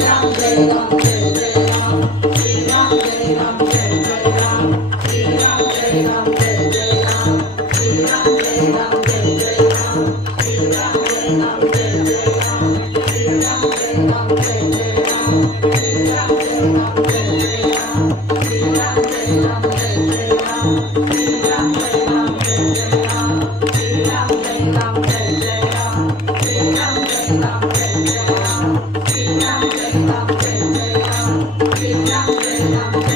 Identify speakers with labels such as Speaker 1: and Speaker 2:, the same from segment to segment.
Speaker 1: dumb या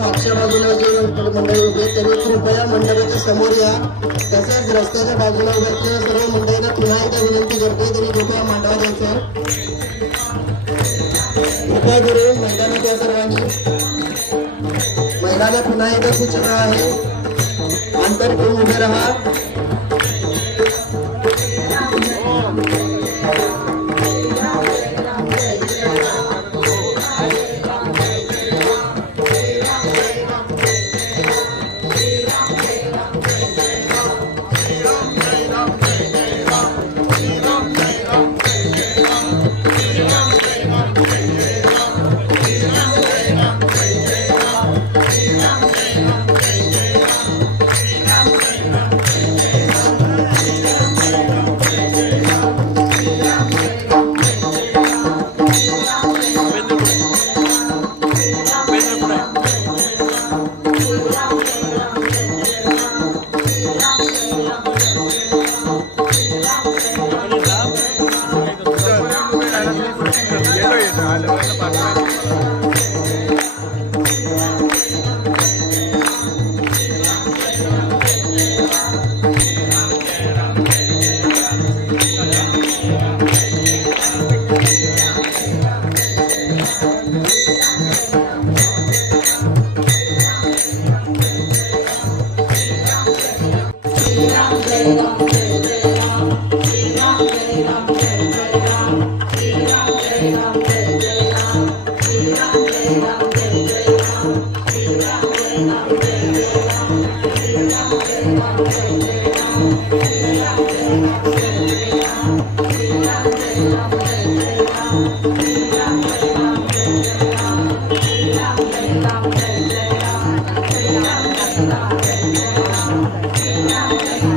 Speaker 2: मागच्या बाजूला जे मंडळी उभे आहेत, त्यांनी कृपया मंडपाच्या समोर या. तसेच रस्त्याच्या बाजूला उभे असलेल्या सर्व मंडळीला पुन्हा एकदा विनंती करतोय त्यांनी कृपया मांडवा द्यायचं कृपया करून मैदानात या सर्वांनी. महिलांना पुन्हा एकदा सूचना आहे. अंतर ठेवून उभे राहा.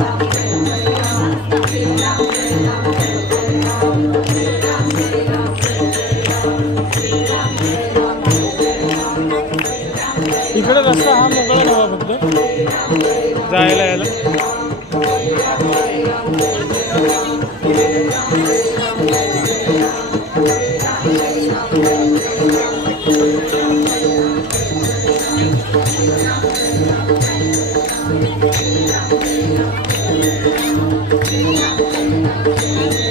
Speaker 2: Thank you.
Speaker 1: Thank you.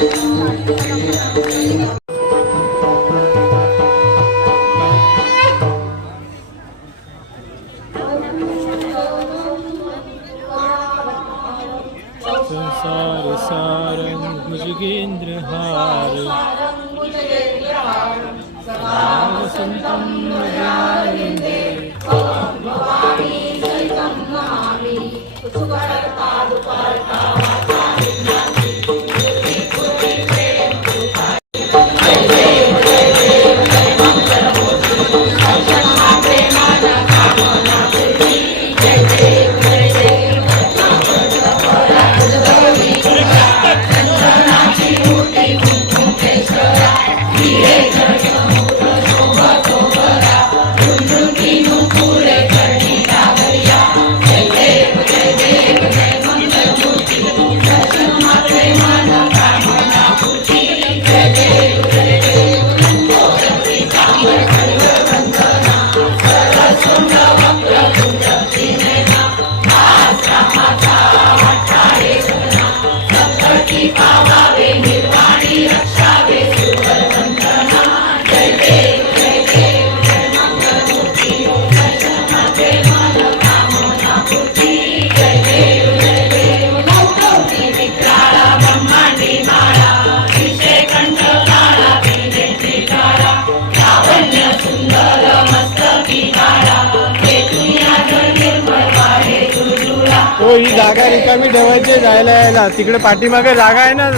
Speaker 1: हो ही जागा रिकामी ठेवायची जायला यायला. तिकडे पाठीमागे जागा आहे ना.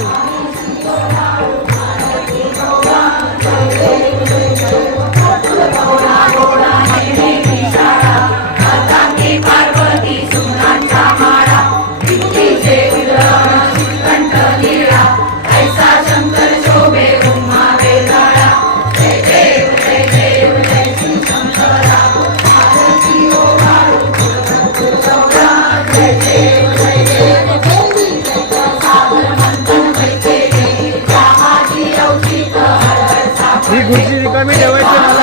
Speaker 1: ही खुर्ची रिकामी ठेवायची मला.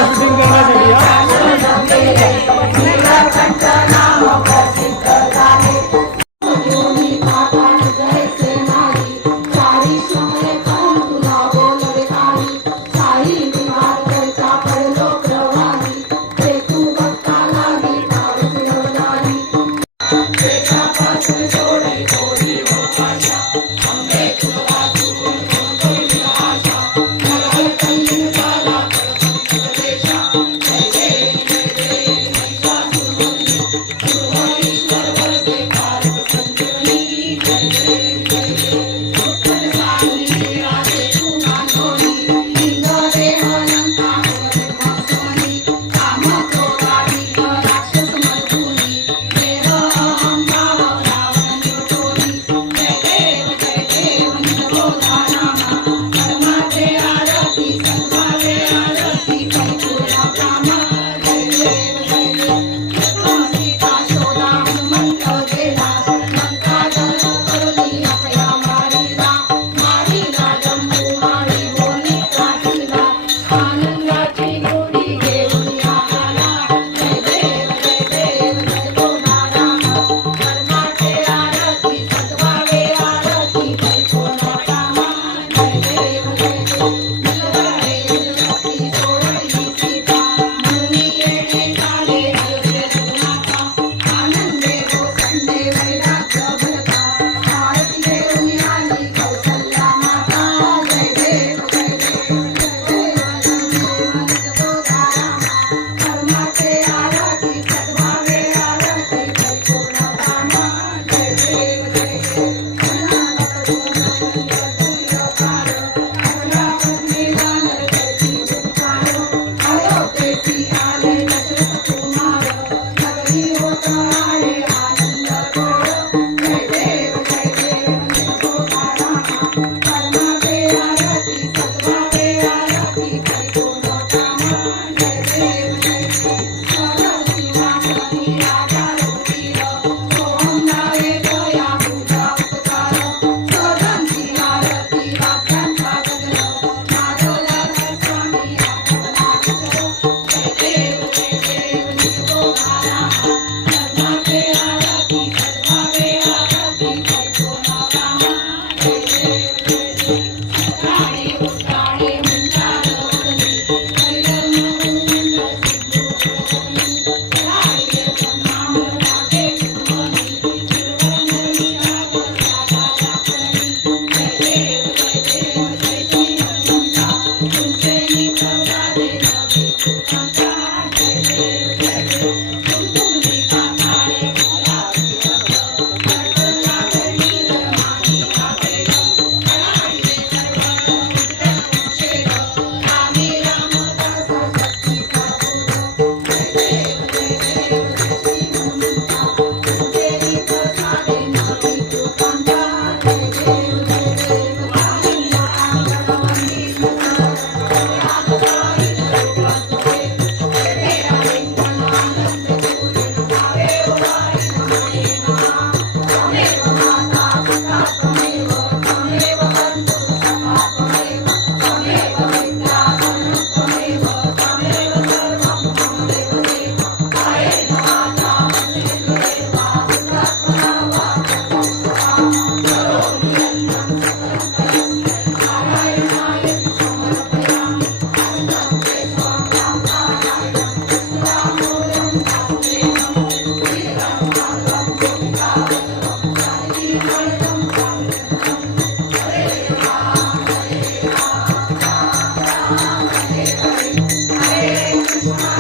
Speaker 1: Bye.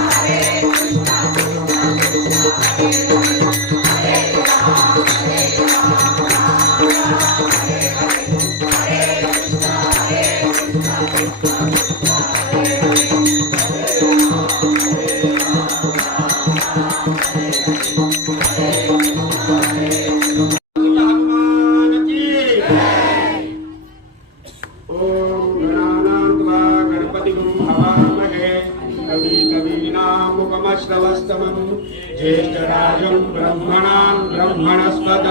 Speaker 3: श्रवस्तमम् ज्येष्ठराजम् ब्रह्मणाम् ब्रह्मणस्पत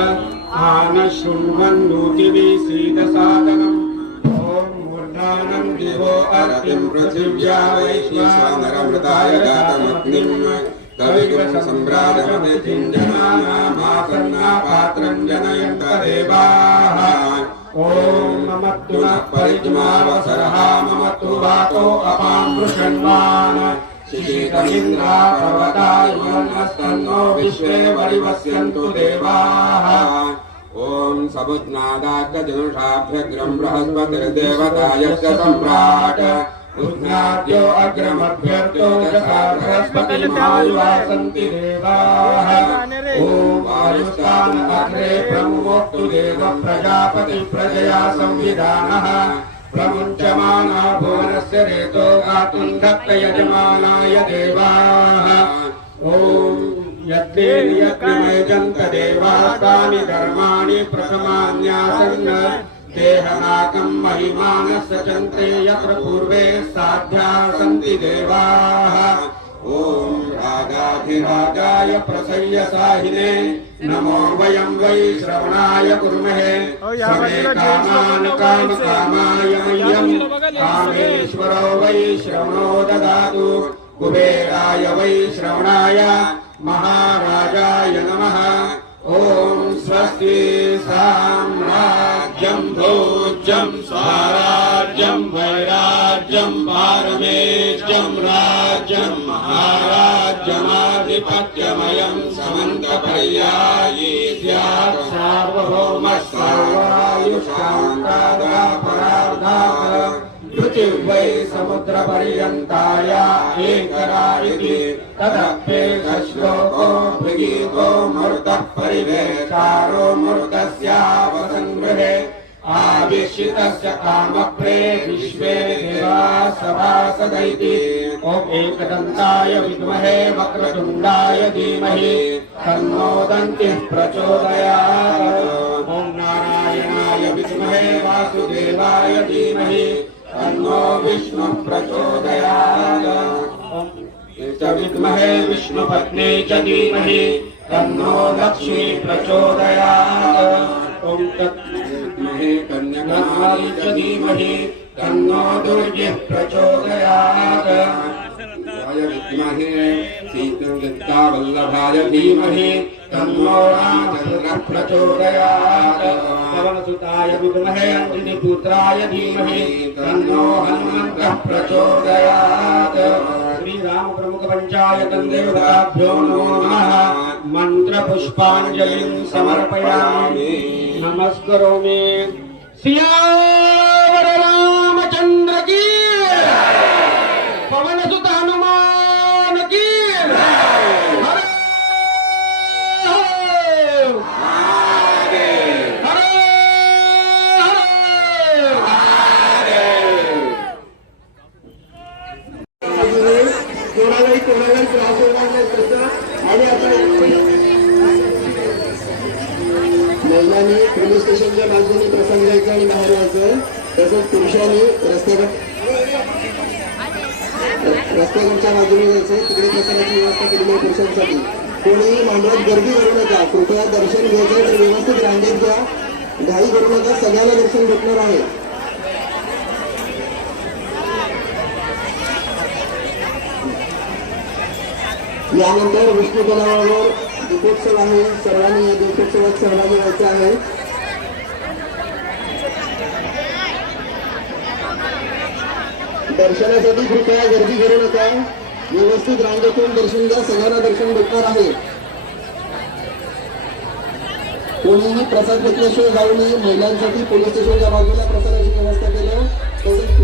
Speaker 3: आनः शृण्वन्नोतिभिसीदसादनम् ॐ मूर्धानम् दिवो अर्तिम् पृथिव्या वैश्वानरमृताय जातमग्निम् कविगुण सम्राजमतिथिम् जनानामासन्ना पात्रम् जनयन्त देवाः ॐ मम तु नः परिज्मावसरः मम तु वातो अपाम् पृषण्वान् शिशितमिन्द्रा पर्वतायुवन्नस्तन्नो विश्वे वरिवस्यन्तु देवाः ॐ समुद्नादाग्रजनुषाभ्यग्रम् बृहस्पतिर्देवतायस्य सम्राट् उद्घाट्यो अग्रमभ्यर्थो यथा बृहस्पतिर्मायुवासन्ति देवाः ॐ वायुस्थान अग्रे प्रमुक्तु देव प्रजापति प्रजया संविधानः प्रमुञ्चमाना भुवनस्य रेतो गातुम् दत्त यजमानाय देवाः ॐ यद्देन यज्ञमयजन्त देवास्तानि धर्माणि प्रथमान्यासन् देहनाकम् महिमानस्य चन्ते यत्र पूर्वे साध्या सन्ति देवाः ॐ राजाधिराजाय प्रसय्य साहिने नमो वयं वै श्रवणाय कुर्महे। समे कामान् कामकामाय मह्यम् कामेश्वरो वै श्रवणो ददातु। कुबेराय वै श्रवणाय। महाराजाय नमः। ॐ स्वस्ति साम्राज्यं भोज्यं स्वराज्यं वैराज्यं पारमेष्ट्यं राज्यं महाराज्यमाधिपत्यमयं समन्तपर्यायी स्यात् सार्वभौमः सर्वायुष्कान्तादापरार्धात् पृथिव्यै समुद्रपर्यन्ताया एकरा इति तदप्येकश्लोको भृगीतो मृतः परिवेशारो मृतस्यावसङ्गृहे आविश्चितस्य कामप्रे विश्वे देवा सभासदैति ॐ एकदन्ताय विद्महे वक्रतुण्डाय धीमहि। तन्नो दन्तिः प्रचोदयात्। ॐ नारायणाय विद्महे वासुदेवाय धीमहि। तन्नो विष्णुः प्रचोदयात्। च विद्महे विष्णुपत्नी च धीमहि। तन्नो लक्ष्मी प्रचोदयात्। ॐ महे कन्यकाय च धीमहि तन्नो दुर्गिः प्रचोदयात्। शिवाय विद्महे सीतवल्लभाय धीमहि तन्नो रामचन्द्रः प्रचोदयात्। पवनसुताय विद्महे अञ्जनिपुत्राय धीमहि तन्नो हनुमन्तः प्रचोदयात्। श्रीरामप्रमुखपञ्चायतन्देवताभ्यो नो नमः।
Speaker 2: మంత్రపుష్పాంజలిం సమర్పయామి. నమస్కరోమి. సియా! व्यवस्थित रांगेत घ्या घाई करू नका सगळ्याला दर्शन भेटणार आहे. यानंतर विष्णू तलावावर दीपोत्सव आहे. सर्वांनी या दीपोत्सवात सहभागी व्हायचं आहे. दर्शनासाठी कृपया गर्दी करू नका. व्यवस्थित रांगेतून दर्शन घ्या. सगळ्यांना दर्शन भेटणार आहे. कोणीही प्रसाद घेतल्याशिवाय जाऊ नये. महिलांसाठी पोलीस स्टेशनच्या बाजूला प्रसादाची व्यवस्था केलं तसंच